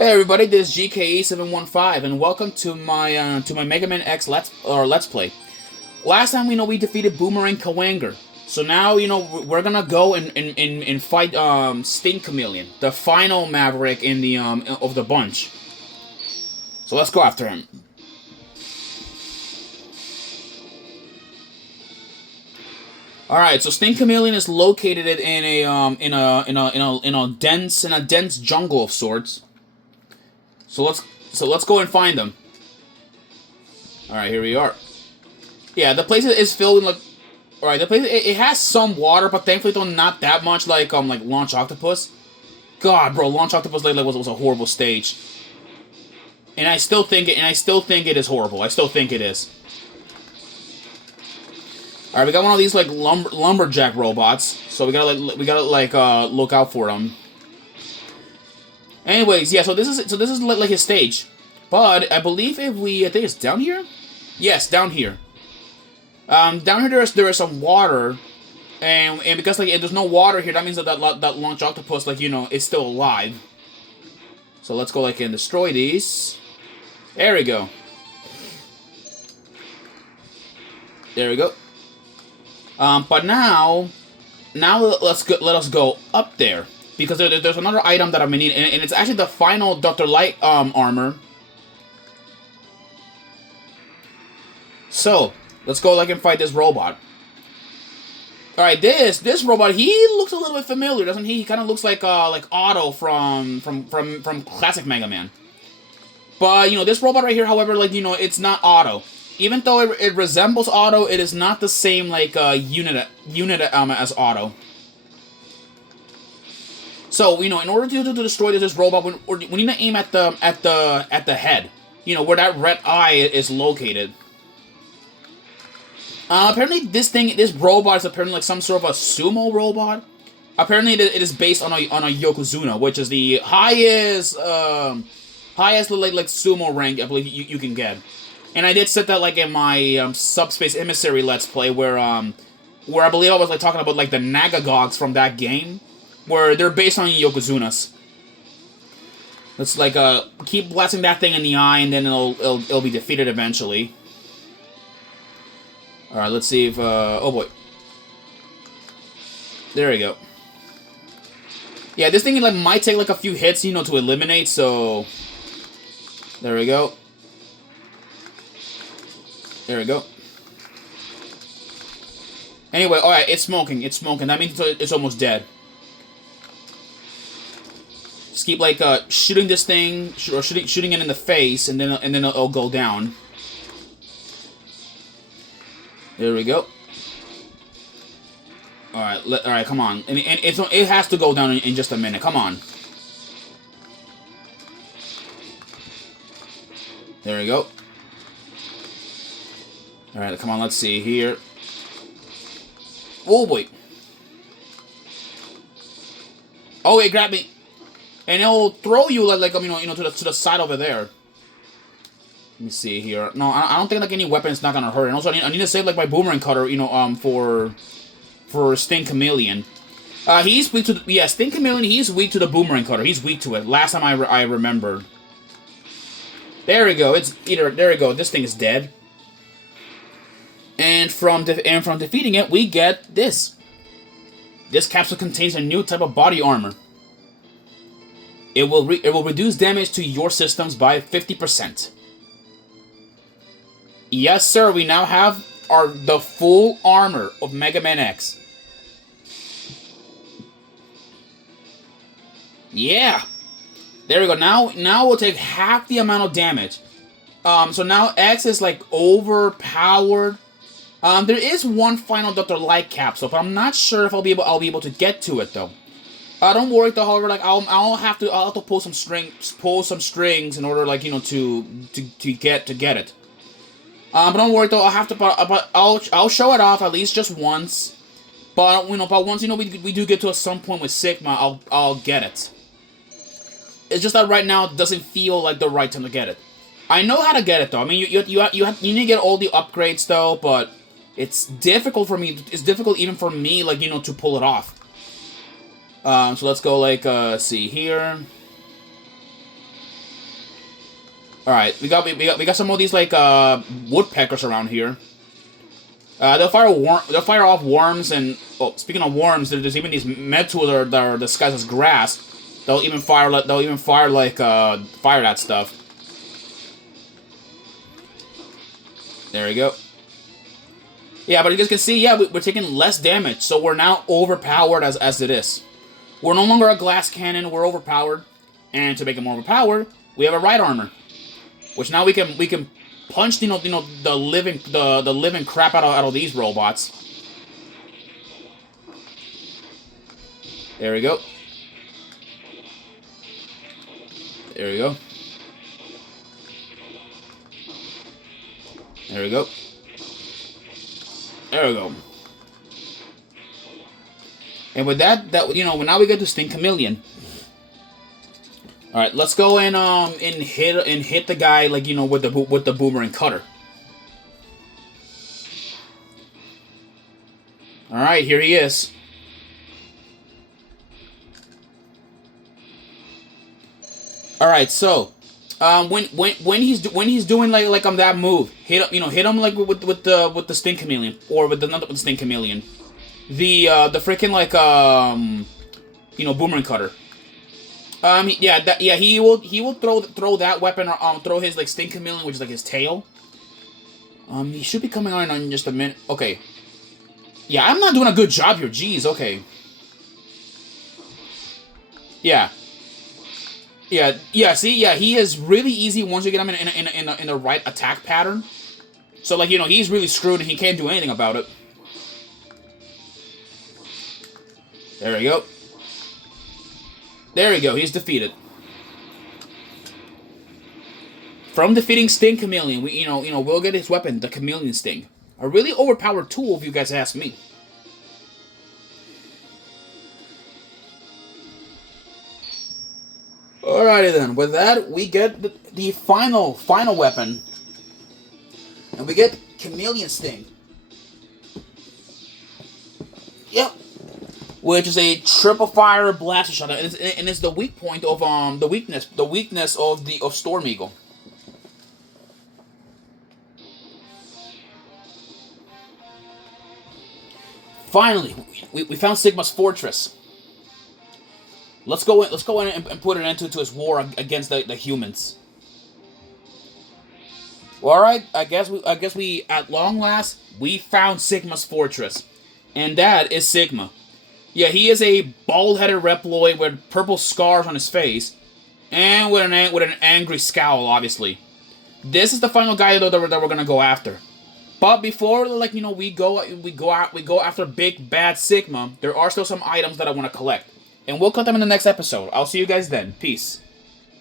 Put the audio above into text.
Hey everybody, this is GKE715, and welcome to my Megaman X Let's Play. Last time we defeated Boomerang Kawanger, so now we're gonna go and fight Stink Chameleon, the final Maverick in the of the bunch. So let's go after him. All right, so Stink Chameleon is located in a dense jungle of sorts. So let's go and find them. All right, here we are. Yeah, the place is filled with all right, the place it has some water, but thankfully though not that much like Launch Octopus. God, bro, Launch Octopus was a horrible stage. And I still think it is horrible. I still think it is. All right, we got one of these like lumberjack robots, so we gotta look out for them. Anyways, yeah, so this is like his stage, but I believe I think it's down here. Yes, down here. Down here there is some water, and because if there's no water here, that means that Launch Octopus is still alive. So let's go and destroy these. There we go. There we go. But now let us go up there. Because there's another item that I'm gonna need, and it's actually the final Dr. Light armor. So let's go and fight this robot. All right, this robot, he looks a little bit familiar, doesn't he? He kind of looks like Otto from classic Mega Man. But this robot right here, however, it's not Otto. Even though it resembles Otto, it is not the same unit as Otto. So, in order to destroy this robot, we need to aim at the head. Where that red eye is located. Apparently this robot is apparently like some sort of a sumo robot. Apparently it is based on a Yokozuna, which is the highest sumo rank I believe you can get. And I did set that in my Subspace Emissary Let's Play where I believe I was talking about the Nagagogs from that game. Where they're based on Yokozunas. Let's keep blasting that thing in the eye, and then it'll be defeated eventually. All right, let's see if oh boy, there we go. Yeah, this thing might take a few hits, to eliminate. So there we go. There we go. Anyway, all right, it's smoking. It's smoking. That means it's almost dead. Just keep shooting this thing, or shooting it in the face, and then it'll go down. There we go. All right, come on, and it has to go down in just a minute. Come on. There we go. All right, come on. Let's see here. Oh boy. Oh, it grabbed me. And it'll throw you to the side over there. Let me see here. No, I don't think any weapon is not gonna hurt. And also I need to save my boomerang cutter, for Stink Chameleon. He's weak to Stink Chameleon. He's weak to the boomerang cutter. He's weak to it. Last time I remembered. There we go. There we go. This thing is dead. And from defeating it, we get this. This capsule contains a new type of body armor. It will reduce damage to your systems by 50%. Yes, sir. We now have the full armor of Mega Man X. Yeah. There we go. Now we'll take half the amount of damage. So now X is overpowered. There is one final Dr. Light capsule, but I'm not sure if I'll be able to get to it though. Don't worry though. However, I'll have to pull some strings in order to get it. But don't worry though. I'll show it off at least just once. But once we do get to some point with Sigma, I'll get it. It's just that right now it doesn't feel like the right time to get it. I know how to get it though. I mean you need to get all the upgrades though, but it's difficult for me. It's difficult even for me to pull it off. So let's go see here. All right, we got some of these like woodpeckers around here. They'll fire off worms, and oh, speaking of worms, there's even these med tools that are disguised as grass. They'll even fire like fire that stuff. There we go. Yeah, but you guys can see, yeah, we're taking less damage, so we're now overpowered as it is. We're no longer a glass cannon, we're overpowered. And to make it more overpowered, we have a right armor. Which now we can punch the living crap out of these robots. There we go. There we go. There we go. There we go. And with that now we get to Sting Chameleon. All right, let's go and hit the guy like with the boomerang cutter. All right, here he is. All right, so when he's doing like on that move, hit him like with the Sting Chameleon or with the Sting Chameleon, the freaking like boomerang cutter. He will throw that weapon or throw his like Sting Chameleon, which is like his tail. He should be coming on in just a minute. Okay. Yeah, I'm not doing a good job here. Jeez. Okay. Yeah. Yeah. See, yeah, he is really easy once you get him in the right attack pattern. So like he's really screwed and he can't do anything about it. There we go. There we go, he's defeated. From defeating Sting Chameleon, we'll get his weapon, the Chameleon Sting. A really overpowered tool, if you guys ask me. Alrighty then, with that, we get the final weapon. And we get Chameleon Sting. Yep. Which is a triple fire blaster shot, and it's the weak point of the weakness of Storm Eagle. Finally, we found Sigma's fortress. Let's go in and put an end to his war against the humans. Well, all right, I guess we at long last we found Sigma's fortress, and that is Sigma. Yeah, he is a bald-headed Reploid with purple scars on his face, and with an angry scowl, obviously. This is the final guy though that we're gonna go after. But before we go after big bad Sigma, there are still some items that I want to collect, and we'll cut them in the next episode. I'll see you guys then. Peace.